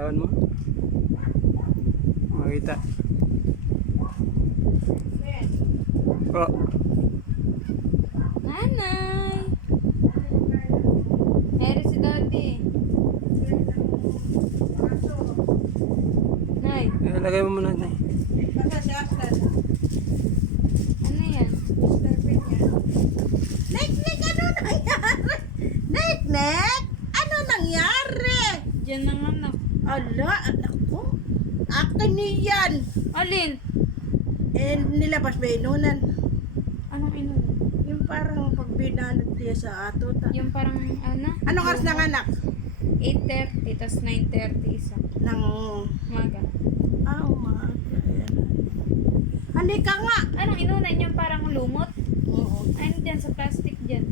Yawan mo. Makita. Oh. Nanay! Eri si Daddy. Nay, Lagay mo muna na. ano yan? Nek, ano nangyari? Nek, ano nangyari? Diyan ng anak. Ala, anak ko. Akin yan. Alin? Nilabas ba inunan? Anong inulan? Yung parang pag binalot niya sa ato. Yung parang ano? Anong oras ng anak? 8:30, tas 9:30 isa. Nang, Umaga. umaga. Ayan. Halika nga. Anong inulan yung parang lumot? Oo. Ano dyan sa plastic dyan?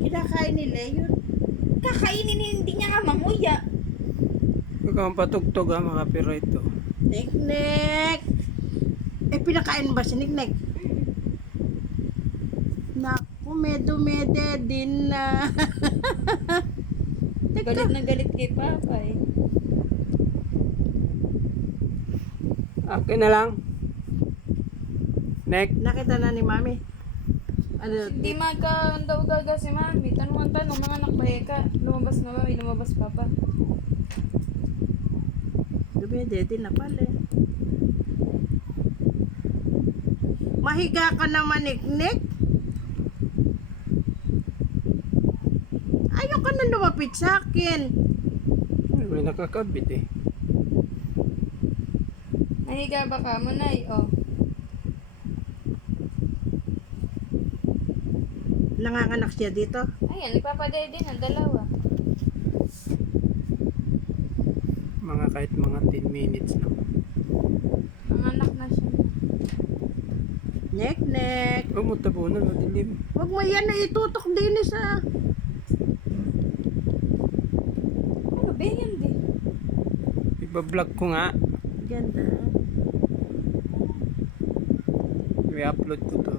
Kinakain ni Leon. Kakainin hindi niya nga manguya. Huwag kang patugtog ha, mga copyright to. Nek. Pinakain mo ba si Nek? Naku, medo-mede din na. Galit na galit kay Papa eh. Akin na lang. Neck. Nakita na ni Mami. Ano? Hindi daw gaga si Mami. Tanong, mga anak ba ka? Lumabas na Mami, lumabas Papa. Dumede din na pala. Mahiga ka naman, Nek. Ayaw ka na lumapit sa akin. May nakakabit eh. Nahiga ba ka mo, Nay? Oh. Nanganganak siya dito. Ayan, ipapaday din ang dalawa. Mga kahit mga 10 minutes lang. Ang anak na siya. Nek. Huwag mo tabunan, madilim. Huwag mo yan na itutok din sa... Ano ba yan di? Iba-vlog ko nga. Ganda. I-upload ko to.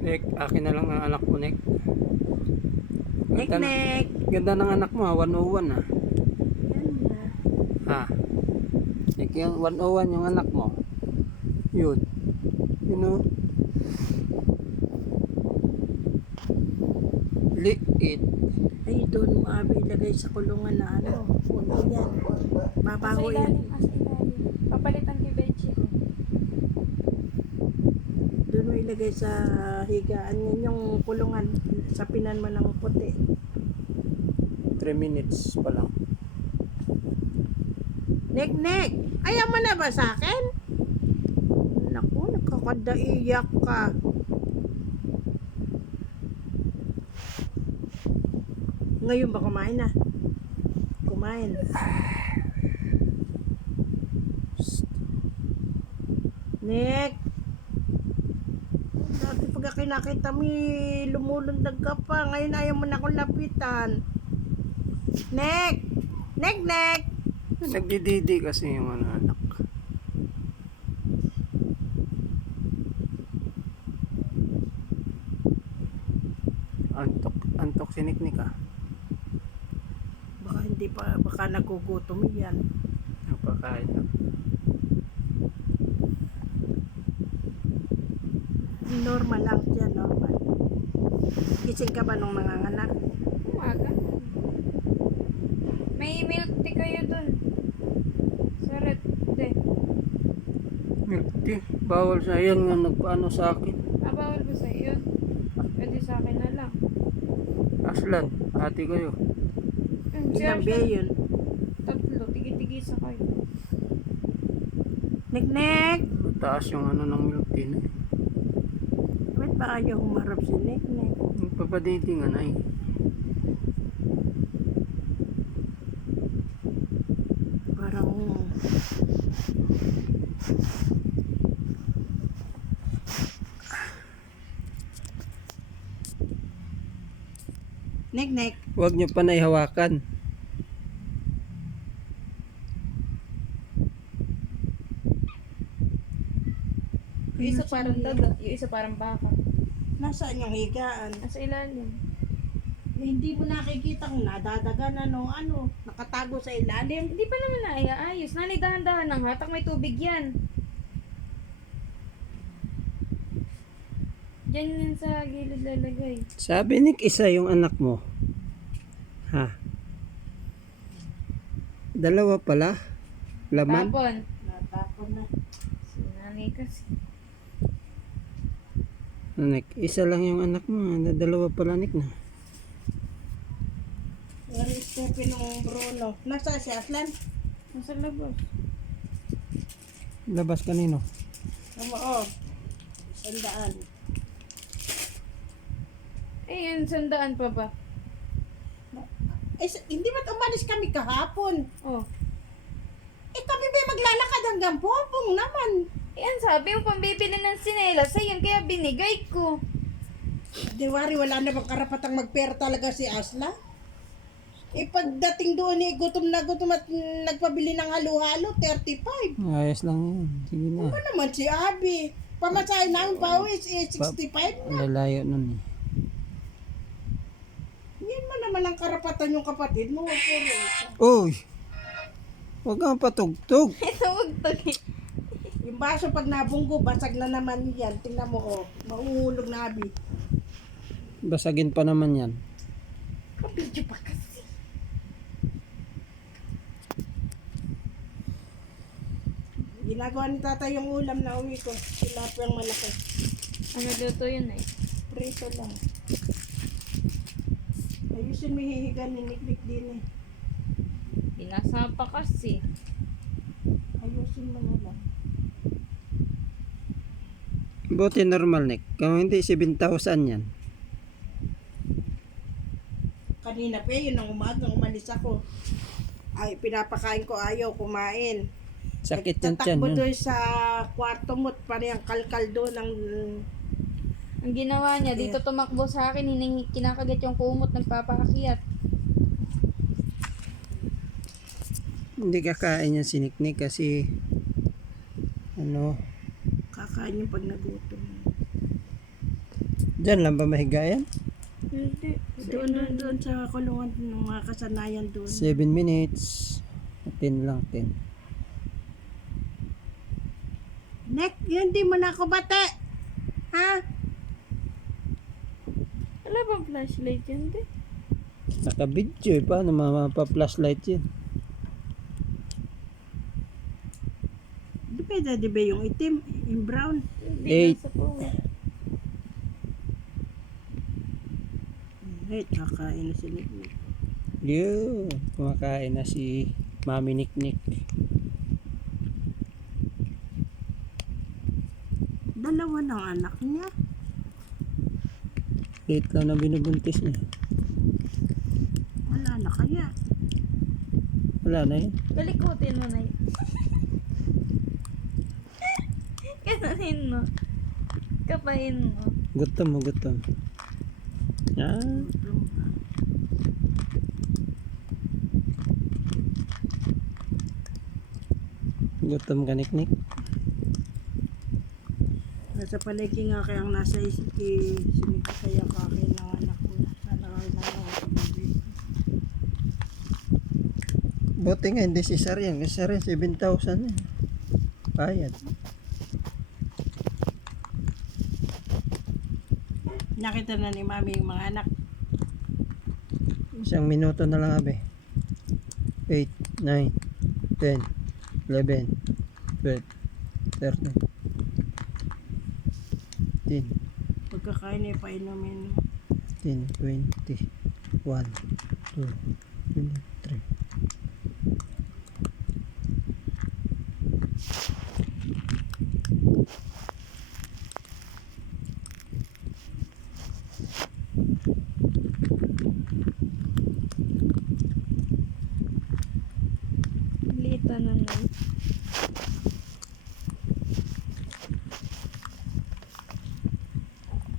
Nek, akin na lang ang anak mo, Nek. Nek. Ganda ng anak mo ha, 101 ha. Ganda. Ha. Nek, yung 101 yung anak mo. Yun. You know. Liit. Ay, doon mo abi ilagay sa kulungan na ano. Huwag mo yan. Babaho Asa yan. ilalim, asa ilalim. Papalitan kay Bechi. Doon mo ilagay sa higaan yan yung kulungan. Sapinan mo ng puti. 3 minutes pa lang. Nek. Ayaw mo na ba sa akin? Naku, nakakadaiyak ka. Ngayon ba kumain na? Kumain. Nek. Dati pag kinakita mo, lumulundag ka pa. Ngayon ayaw mo na akong lapitan. Nek. Nagdididi kasi yung ano, anak. Antok si Niknik ah. Baka hindi pa, baka nagugutom yan. Napakain na. Normal lang siya, normal. Gising ka ba nung nanganganak? Umaga. May milk tea kayo dun. Sa red tea. Milk tea. Bawal sa yan nga nagpaano sa akin. Bawal ba sa iyo? Pwede sa akin na lang. Aslan, ate kayo. Ilang biya yun? Tatlo, tigi-tigi sa kayo. Nek. Taas yung ano ng milk tea na eh. Ba't ba ayaw humarap si Nek? Magpapadidi nga na eh. Parang... Nek. Huwag nyo pa naihawakan. Yung isa parang daga, yung isa parang baka. Nasaan yung higaan? Nasa ilalim. hindi mo nakikita kung nadadaga na no, ano, nakatago sa ilalim. Hindi pa naman naiaayos. Nanay, dahan-dahan ng hatak, may tubig yan. Diyan yan sa gilid lalagay. Sabi ni isa yung anak mo. Ha? Dalawa pala? Laman? Tapon. Natapon na. Si nanay kasi. Anak, isa lang yung anak mo. Dalawa pala, Nick, na. Yan yung Stephen ng Bruno. Nasa si Aslan? Nasa labas. Labas kanino? Oo. 100. Eh, yan, sandaan pa ba? Hindi ba't umalis kami kahapon? Oh. Kami ba maglalakad hanggang Pompong naman? Yan, sabi mo pambibili ng sinelas. Ayun, kaya binigay ko. Diwari, wala na bang karapatang magpera talaga si Asla? Pagdating doon gutom na gutom at nagpabili ng halo-halo, 35. Ayos lang yun. Sige na. Ano naman si Abi? Pamasahe namin pa uwi, 65 na. Lalayo nun eh. Yan man naman ang karapatan yung kapatid mo. Puro isa. Uy! Huwag kang patugtog. Ito, magtag. Yung baso pag nabunggo, basag na naman yan. Tingnan mo, oh. Mauhulog na Abi. Basagin pa naman yan. Kapidyo pa kasi. Ginagawa ni tatay yung ulam na uwi ko. Tilapiyang malaki. Ano luto yun eh? Prito lang. Ayusin mo hihiga ni Niknik din eh. Binasa pa kasi. Ayusin mo na lang. Buti normal, Nick. Kung hindi, 7,000 yan. Kanina pa yun ang umagang umalis ako. Ay, pinapakain ko ayaw kumain. Sakit yan tiyan Tatakbo yun. doon sa kwarto mo, parang kalkal doon ang... Ang ginawa niya, dito tumakbo sa akin, kinakagat yung kumot, nagpapaakyat. Hindi kakain yan si Nick kasi ano, Kakain yung pag nagutom. dyan lang ba mahiga yan? Hindi. Doon sa kulungan ng mga kasanayan doon. 7 minutes. 10 lang, 10. Nek, yun di mo na ako bate. Ha? Wala bang flashlight yan, di? Naka-video eh. Paano mapa-flashlight yun? Di ba yung itim, yung brown? Hindi Eight. nasa phone. Hey, kakain na si Niknik. Yun. Kumakain na si Mami Nick. Dalawa ng anak niya. Late lang na binubuntis niya. Wala na kaya. Wala na yun. Kalikutin mo na yun. Kanahin mo. Kapain mo. Gutom mo, gutom. Yan. Gutom ka, Nick. Sa palengke nga kaya ang nasa isip sinigit kaya kakin ng anak ko. Sana kayo na lang ako bibig. Buti nga, hindi si Sarian. Kasi Sarian, 7,000 eh. Bayad. Nakita na ni Mami yung mga anak. Isang minuto na lang, abe. 8, 9, 10, 11, 12, 13, 10, Pagkakain ay painumin. 10, 20, 1, 2, 23. Lita na na.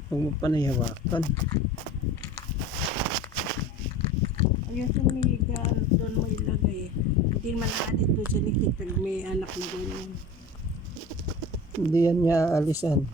Huwag mo pa nahihawakan. Ayusin mo higa, doon mo ilagay. Hindi man alit doon sa Niknik pag may anak na doon. Hindi yan niya aalisan.